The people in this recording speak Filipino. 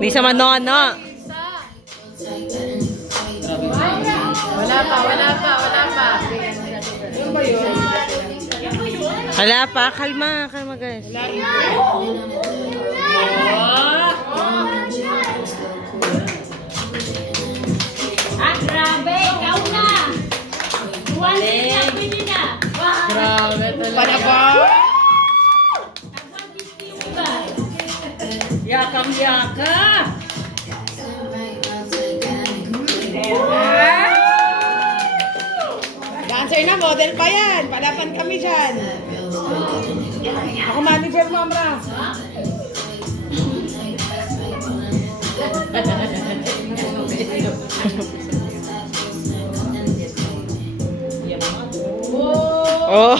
Lisa Manono. Wala pa. Ano ba yun? Wala pa. Kalma guys. Grabe, ikaw na. Grabe talaga. Yakang-yaka. Dancer na, model pa yan. Palapan kami dyan. Ako manager mo, Amra. Oh!